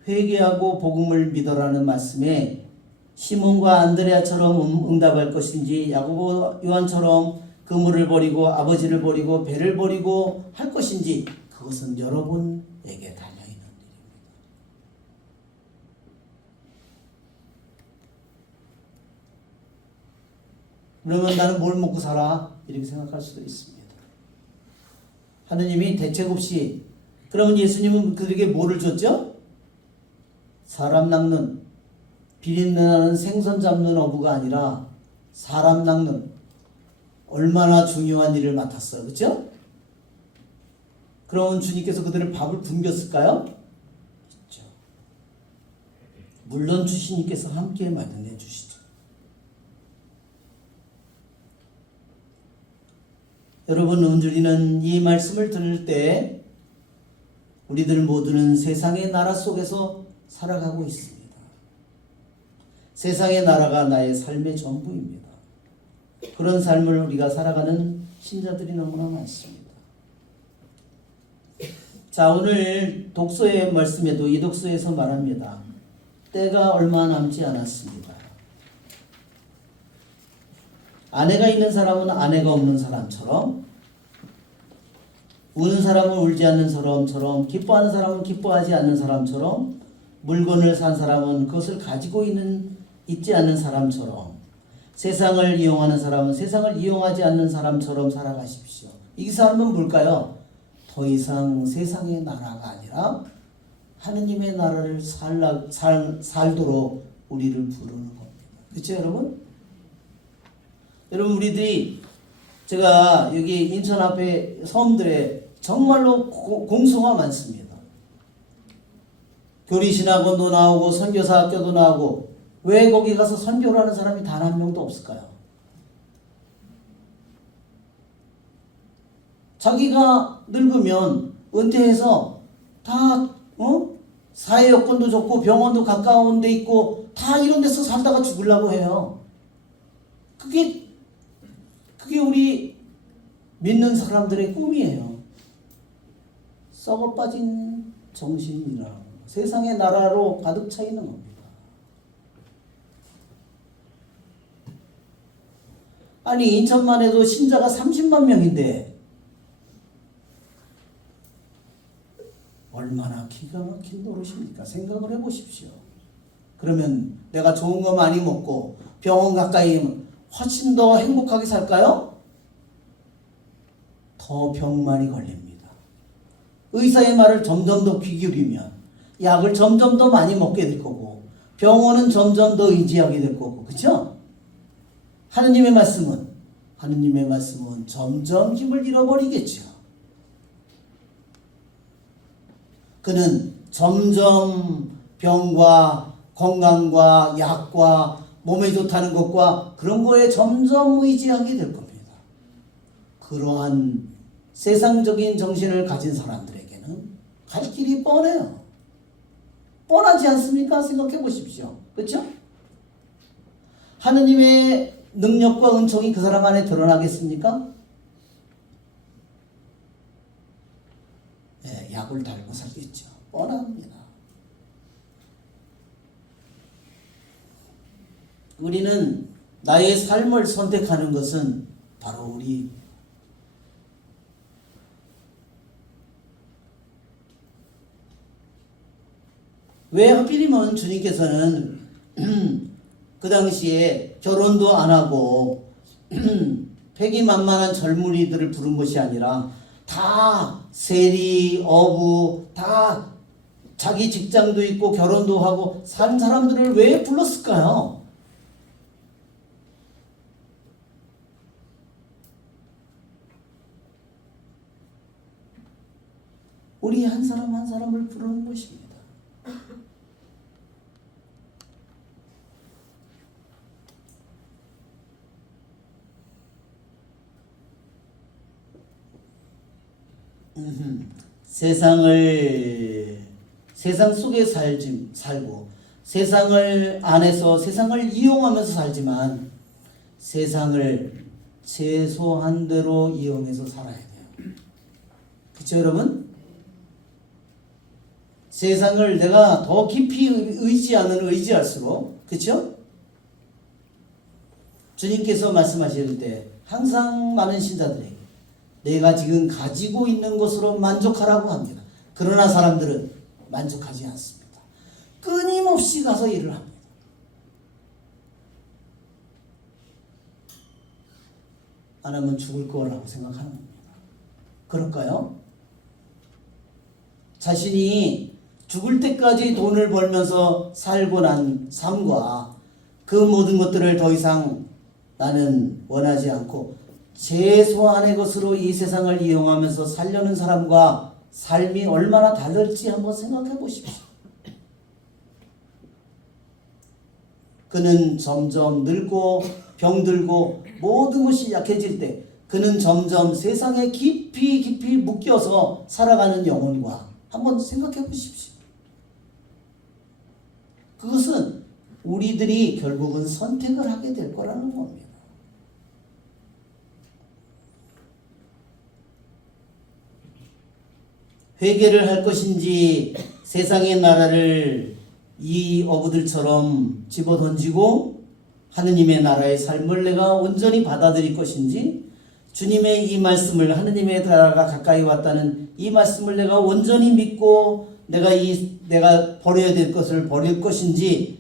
회개하고 복음을 믿어라는 말씀에 시몬과 안드레아처럼 응답할 것인지 야고보 요한처럼 그물을 버리고 아버지를 버리고 배를 버리고 할 것인지 그것은 여러분에게 달려있는 일입니다. 그러면 나는 뭘 먹고 살아? 이렇게 생각할 수도 있습니다. 하느님이 대책 없이 그러면 예수님은 그들에게 뭐를 줬죠? 사람 낚는 비린내나는 생선 잡는 어부가 아니라 사람 낚는 얼마나 중요한 일을 맡았어요. 그렇죠? 그러면 주님께서 그들을 밥을 굶겼을까요? 그렇죠. 물론 주님께서 함께 마련해 주시죠. 여러분 은주리는 이 말씀을 들을 때 우리들 모두는 세상의 나라 속에서 살아가고 있습니다. 세상의 나라가 나의 삶의 전부입니다. 그런 삶을 우리가 살아가는 신자들이 너무나 많습니다. 자, 오늘 독서의 말씀에도 이 독서에서 말합니다. 때가 얼마 남지 않았습니다. 아내가 있는 사람은 아내가 없는 사람처럼, 우는 사람은 울지 않는 사람처럼, 기뻐하는 사람은 기뻐하지 않는 사람처럼, 물건을 산 사람은 그것을 가지고 있지 않는 사람처럼, 세상을 이용하는 사람은 세상을 이용하지 않는 사람처럼 살아가십시오. 이 사람은 뭘까요? 더 이상 세상의 나라가 아니라 하느님의 나라를 살도록 우리를 부르는 겁니다. 그렇죠, 여러분? 여러분, 우리들이 제가 여기 인천 앞에 섬들에 정말로 공소가 많습니다. 교리신학원도 나오고 선교사 학교도 나오고, 왜 거기 가서 선교를 하는 사람이 단 한 명도 없을까요? 자기가 늙으면 은퇴해서 다 사회 여건도 좋고 병원도 가까운 데 있고 다 이런 데서 살다가 죽으려고 해요. 그게 우리 믿는 사람들의 꿈이에요. 썩어 빠진 정신이라고 세상의 나라로 가득 차 있는 겁니다. 아니, 인천만 해도 신자가 30만 명인데 얼마나 기가 막힌 노릇입니까? 생각을 해보십시오. 그러면 내가 좋은 거 많이 먹고 병원 가까이 훨씬 더 행복하게 살까요? 더 병만이 걸립니다. 의사의 말을 점점 더 귀 기울이면 약을 점점 더 많이 먹게 될 거고 병원은 점점 더 의지하게 될 거고, 그렇죠? 하느님의 말씀은 점점 힘을 잃어버리겠죠. 그는 점점 병과 건강과 약과 몸에 좋다는 것과 그런 거에 점점 의지하게 될 겁니다. 그러한 세상적인 정신을 가진 사람들에게는 갈 길이 뻔해요. 뻔하지 않습니까? 생각해 보십시오. 그렇죠? 하느님의 능력과 은총이 그 사람 안에 드러나겠습니까? 네, 약을 달고 살겠죠. 뻔합니다. 우리는 나의 삶을 선택하는 것은 바로 우리 왜 하필이면 주님께서는 그 당시에 결혼도 안 하고 패기만만한 젊은이들을 부른 것이 아니라 다 세리, 어부, 다 자기 직장도 있고 결혼도 하고 산 사람들을 왜 불렀을까요? 우리 한 사람 한 사람을 부르는 것입니다. 세상 속에 살고 세상을 안에서 세상을 이용하면서 살지만 세상을 최소한 대로 이용해서 살아야 돼요. 그렇죠 여러분? 세상을 내가 더 깊이 의지하면 의지할수록 그렇죠? 주님께서 말씀하실 때 항상 많은 신자들에게 내가 지금 가지고 있는 것으로 만족하라고 합니다. 그러나 사람들은 만족하지 않습니다. 끊임없이 가서 일을 합니다. 안 하면 죽을 거라고 생각하는 겁니다. 그럴까요? 자신이 죽을 때까지 돈을 벌면서 살고 난 삶과 그 모든 것들을 더 이상 나는 원하지 않고 최소한의 것으로 이 세상을 이용하면서 살려는 사람과 삶이 얼마나 다를지 한번 생각해 보십시오. 그는 점점 늙고 병들고 모든 것이 약해질 때 그는 점점 세상에 깊이 묶여서 살아가는 영혼과 한번 생각해 보십시오. 그것은 우리들이 결국은 선택을 하게 될 거라는 겁니다. 회개를 할 것인지 세상의 나라를 이 어부들처럼 집어던지고 하느님의 나라의 삶을 내가 온전히 받아들일 것인지 주님의 이 말씀을 하느님의 나라가 가까이 왔다는 이 말씀을 내가 온전히 믿고 내가 버려야 될 것을 버릴 것인지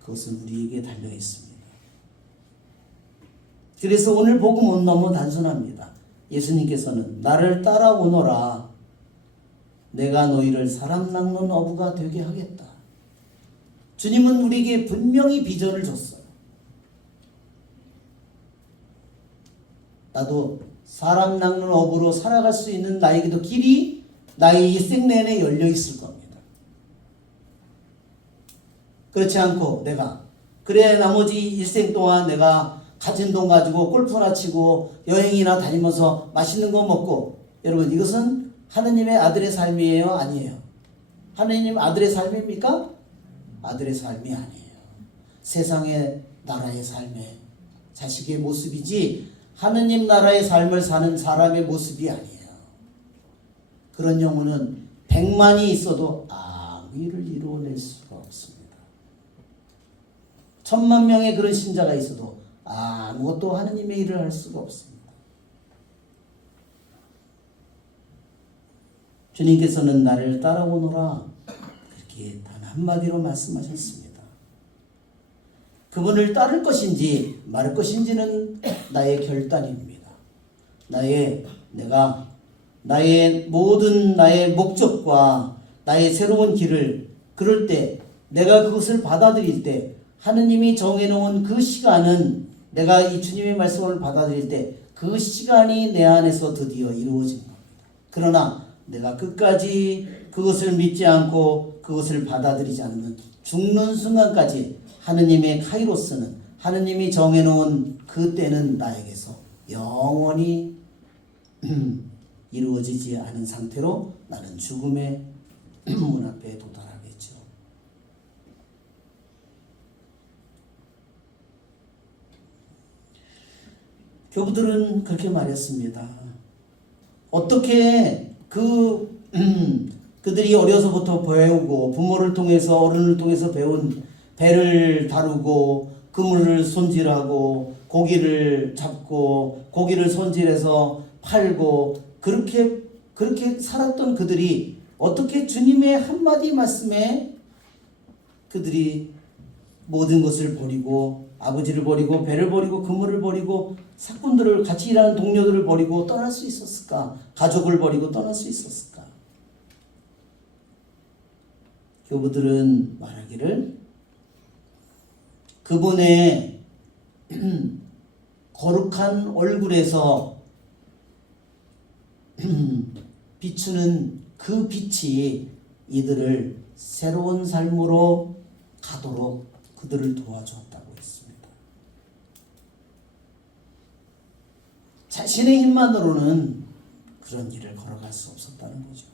그것은 우리에게 달려 있습니다. 그래서 오늘 복음은 너무 단순합니다. 예수님께서는 나를 따라오너라 내가 너희를 사람 낚는 어부가 되게 하겠다. 주님은 우리에게 분명히 비전을 줬어요. 나도 사람 낚는 어부로 살아갈 수 있는 나에게도 길이 나의 일생 내내 열려 있을 겁니다. 그렇지 않고 내가 그래 나머지 일생 동안 내가 가진 돈 가지고 골프나 치고 여행이나 다니면서 맛있는 거 먹고 여러분 이것은 하느님의 아들의 삶이에요? 아니에요? 하느님 아들의 삶입니까? 아들의 삶이 아니에요. 세상의 나라의 삶의 자식의 모습이지 하느님 나라의 삶을 사는 사람의 모습이 아니에요. 그런 영혼은 100만이 있어도 아무 일을 이루어낼 수가 없습니다. 1000만 명의 그런 신자가 있어도 아무것도 하느님의 일을 할 수가 없습니다. 주님께서는 나를 따라오너라 그렇게 단 한마디로 말씀하셨습니다. 그분을 따를 것인지 말을 것인지는 나의 결단입니다. 나의 모든 나의 목적과 나의 새로운 길을 그럴 때 내가 그것을 받아들일 때 하느님이 정해놓은 그 시간은 내가 이 주님의 말씀을 받아들일 때 그 시간이 내 안에서 드디어 이루어진 겁니다. 그러나 내가 끝까지 그것을 믿지 않고 그것을 받아들이지 않으면 죽는 순간까지 하느님의 카이로스는 하느님이 정해놓은 그 때는 나에게서 영원히 이루어지지 않은 상태로 나는 죽음의 문 앞에 도달하겠죠. 교부들은 그렇게 말했습니다. 어떻게 그들이 어려서부터 배우고 부모를 통해서 어른을 통해서 배운 배를 다루고 그물을 손질하고 고기를 잡고 고기를 손질해서 팔고 그렇게 살았던 그들이 어떻게 주님의 한마디 말씀에 그들이 모든 것을 버리고 아버지를 버리고 배를 버리고 그물을 버리고 사꾼들을 같이 일하는 동료들을 버리고 떠날 수 있었을까? 가족을 버리고 떠날 수 있었을까? 교부들은 말하기를 그분의 거룩한 얼굴에서 비추는 그 빛이 이들을 새로운 삶으로 가도록 그들을 도와주었다고 했습니다. 자신의 힘만으로는 그런 일을 걸어갈 수 없었다는 거죠.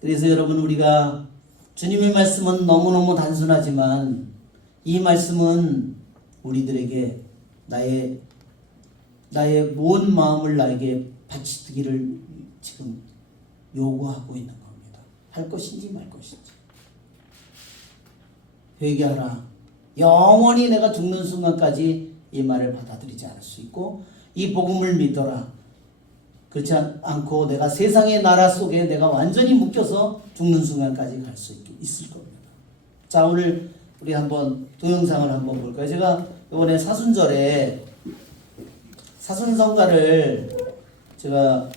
그래서 여러분, 우리가 주님의 말씀은 너무너무 단순하지만 이 말씀은 우리들에게 나의 온 마음을 나에게 바치기를 지금 요구하고 있는 겁니다. 할 것인지 말 것인지. 회개하라. 영원히 내가 죽는 순간까지 이 말을 받아들이지 않을 수 있고 이 복음을 믿어라. 그렇지 않고 내가 세상의 나라 속에 내가 완전히 묶여서 죽는 순간까지 갈 수 있을 겁니다. 자, 오늘 우리 한번 동영상을 한번 볼까요? 제가 이번에 사순절에 사순성가를 제가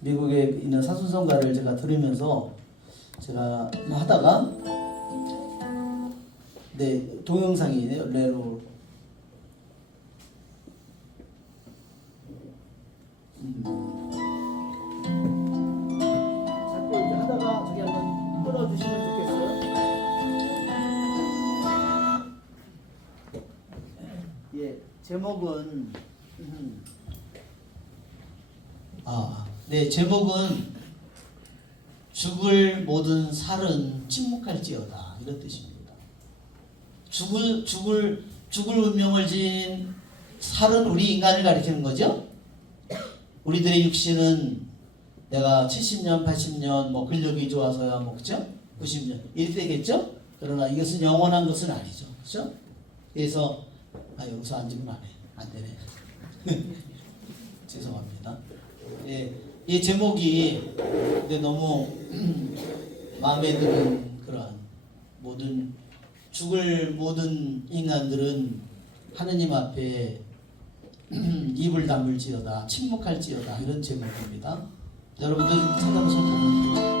미국에 있는 사순성가를 제가 들으면서 제가 하다가 동영상이네요. 레로 자꾸 이렇게 하다가 저기 한번 끊어주시면 좋겠어요. 예, 제목은 제목은 죽을 모든 살은 침묵할지어다, 이런 뜻입니다. 죽을 운명을 지닌 살은 우리 인간을 가리키는 거죠. 우리들의 육신은 내가 70년, 80년, 근력이 좋아서야 그죠? 90년 이렇게 되겠죠? 그러나 이것은 영원한 것은 아니죠, 그죠? 그래서 여기서 앉으면 안 되네. 죄송합니다. 이 제목이 너무 마음에 드는 그러한 죽을 모든 인간들은 하느님 앞에 입을 다물지어다, 침묵할지어다, 이런 제목입니다. 여러분들 찾아보셔도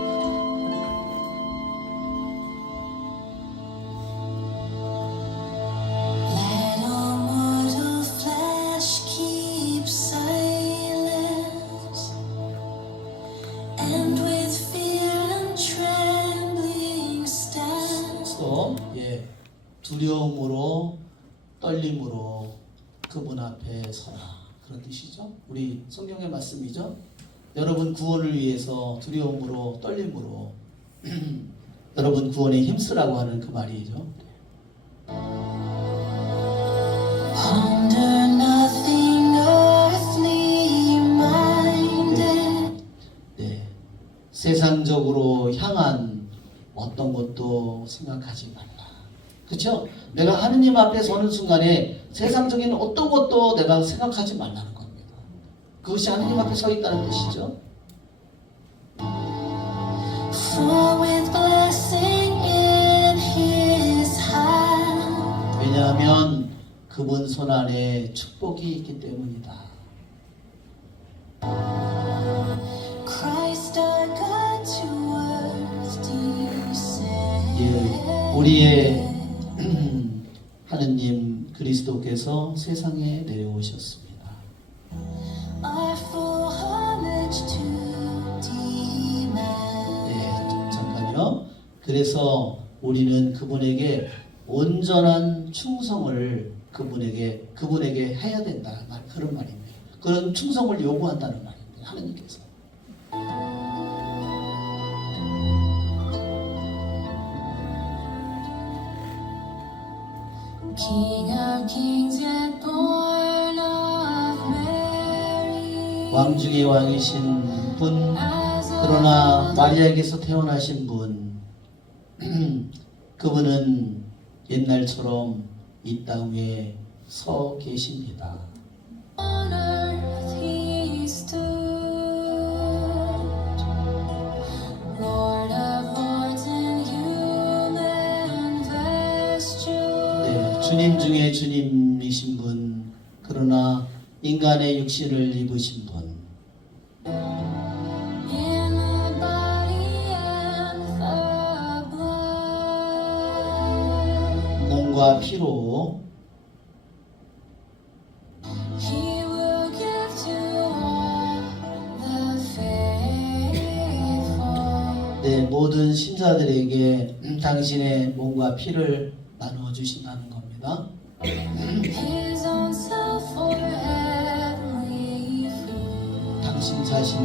두려움으로 떨림으로 그분 앞에 서라, 그런 뜻이죠. 우리 성경의 말씀이죠. 여러분 구원을 위해서 두려움으로 떨림으로 여러분 구원에 힘쓰라고 하는 그 말이죠. 세상적으로 향한 어떤 것도 생각하지 말라. 그렇죠? 내가 하느님 앞에 서는 순간에 세상적인 어떤 것도 내가 생각하지 말라는 겁니다. 그것이 하느님 앞에 서 있다는 뜻이죠. 왜냐하면 그분 손 안에 축복이 있기 때문이다. 우리의 하느님 그리스도께서 세상에 내려오셨습니다. 그래서 우리는 그분에게 온전한 충성을 그분에게 해야 된다는 그런 말입니다. 그런 충성을 요구한다는 말입니다. 하나님께서. King of kings yet born of Mary. 왕 중의 왕이신 분, 그러나 마리아에게서 태어나신 분, 그분은 옛날처럼 이 땅 위에 서 계십니다. On earth he stood, Lord of lords in human vesture. 네, 주님 중에 주님이신 분, 그러나 인간의 육신을 입으신 분, In the body and the blood, 몸과 피로 he will give to all the faithful. 네, 모든 신자들에게 당신의 몸과 피를 나누어 주신다는 겁니다. His own self for heavenly food. 당신 자신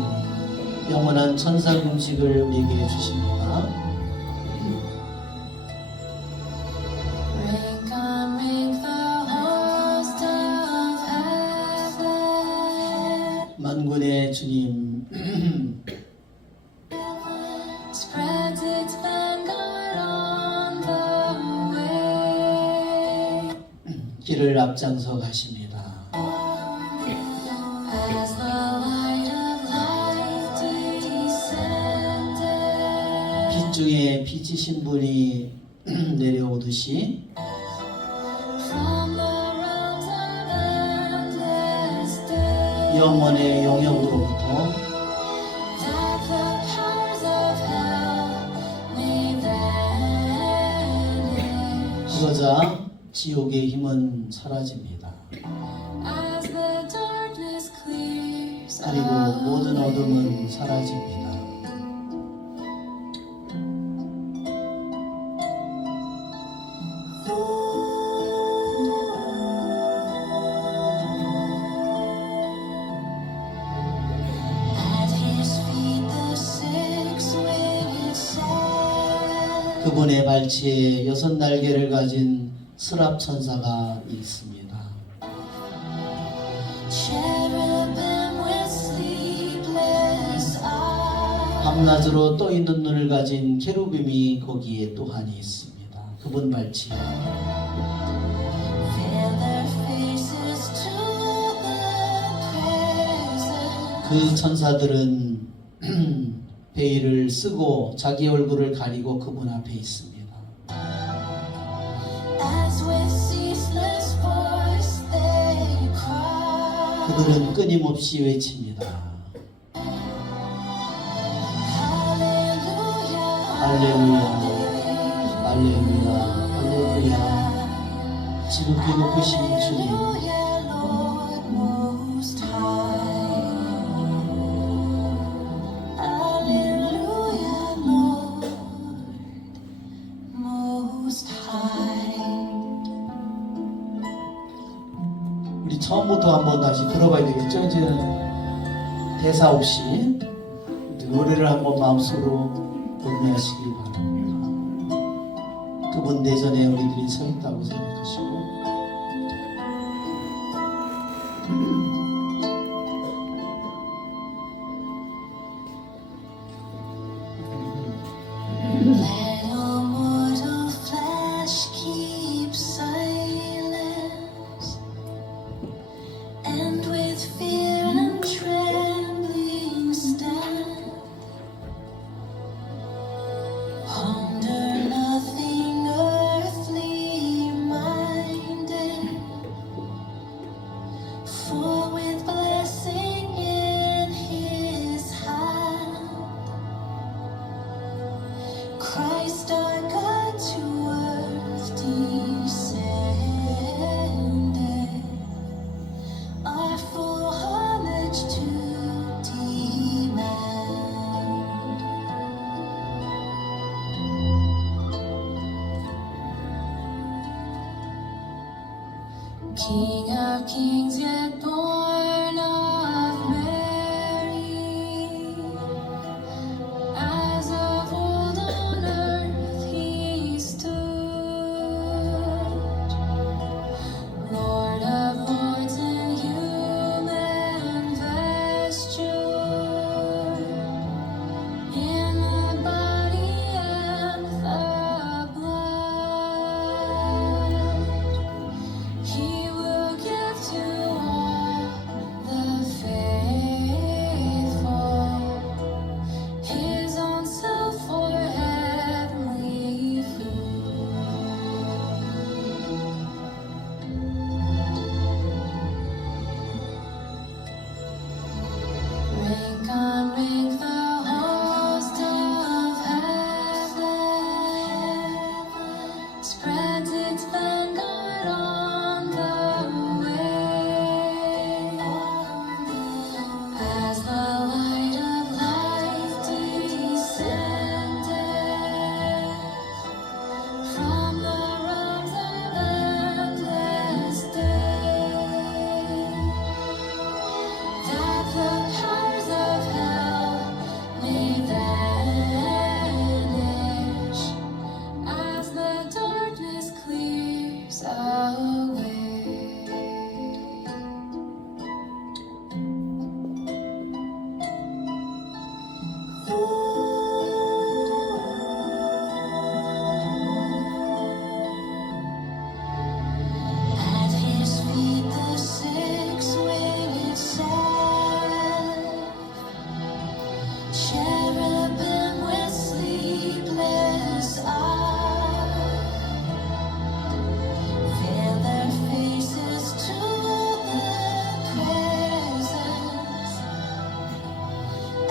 영원한 천상 음식을 우리에게 주십니다. Rank on rank the host of heaven, 만군의 주님, spreads its vanguard on the way. 길을 앞장서 가십니다. As the light of life descended, 빛 중에 빛이신 분이 내려오듯이 from the realms of endless day, 영원의 영역으로부터 that the powers of hell may vanish. 그러자 지옥의 힘은 사라집니다. As the darkness clears 그리고 모든 어둠은 사라집니다. At his feet the six-winged seraph, 그분의 발치에 6날개를 가진 스랍 천사가 있습니다. cherubim with sleepless eyes, 밤낮으로 떠 있는 눈을 가진 케루빔이 거기에 또한이 있습니다. 그분 발치에 veil their faces to the presence. 그 천사들은 베일을 쓰고 자기 얼굴을 가리고 그분 앞에 있습니다. As with ceaseless voice they cry, 그들은 끊임없이 외칩니다. Hallelujah, 할렐루야, 할렐루야, 할렐루야. 지극히 높으신 주님, Hallelujah, Lord Most High. Hallelujah, Lord Most High. 우리 처음부터 한번 다시 들어봐야 되겠죠? 이제는 대사 없이 노래를 한번 마음속으로 음미하시기 바랍니다. 그분 내전에 우리들이 서 있다고 생각하시고 Let all mortal flesh keep silence, and with fear and trembling stand. Ponder nothing earthly mind. King of kings, yet born of Mary. As of old on earth he stood, Lord of lords in human vesture, in the body and the blood. He will give to all the faithful his own self for heavenly food. Rank on rank the host of heaven spreads its vanguard on the way. As the light of life descended from the realms of endless day, that the powers of hell may vanish as the darkness clears away. At his feet the six-winged seraph, cherubim with sleepless eyes, veil their faces to the presence,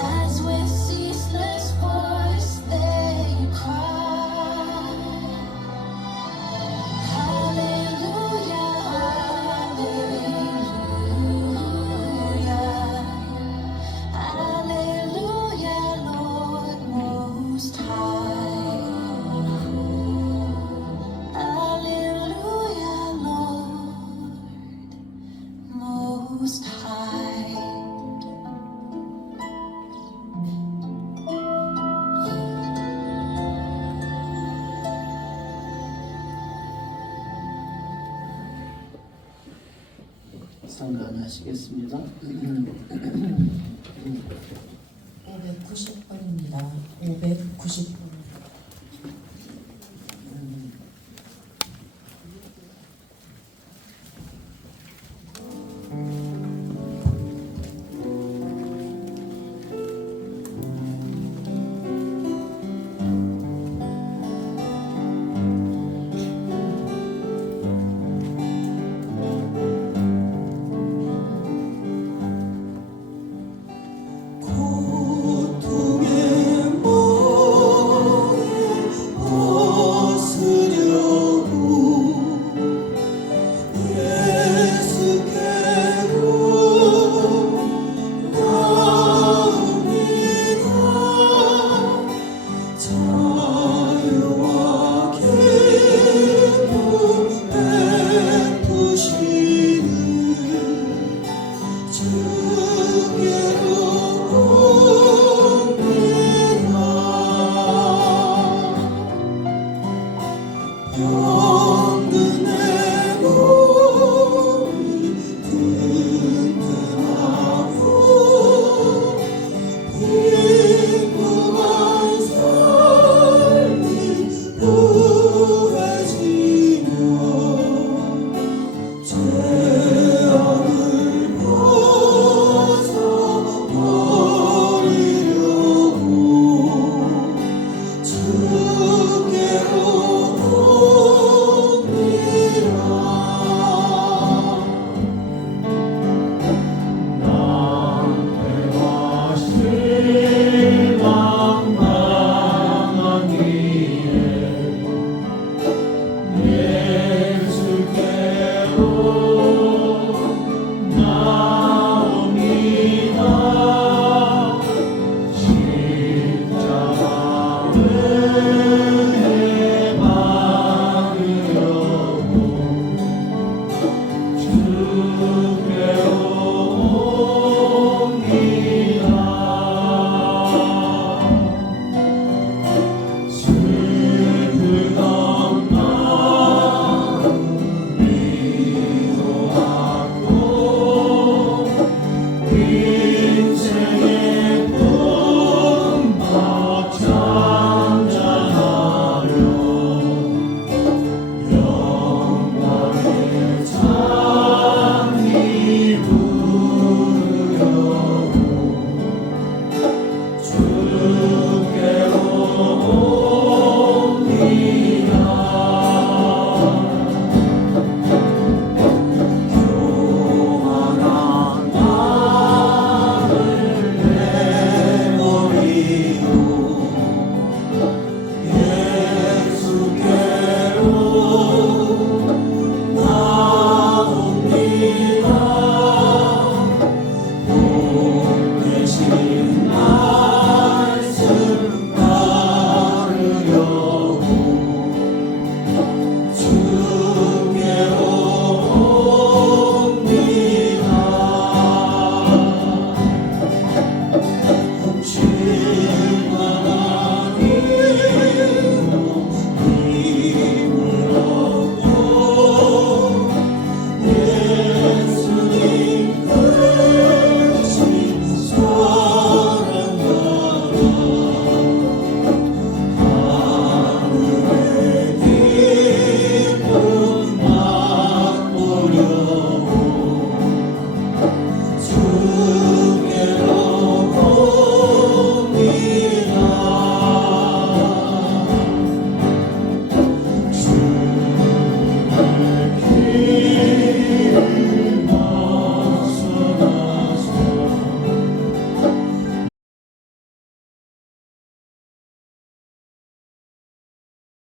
as with ceaseless voice they cry, Hallelujah, Hallelujah, Hallelujah, Lord Most High. Hallelujah, Lord Most High. 상관하시겠습니다. 590번입니다. 590번.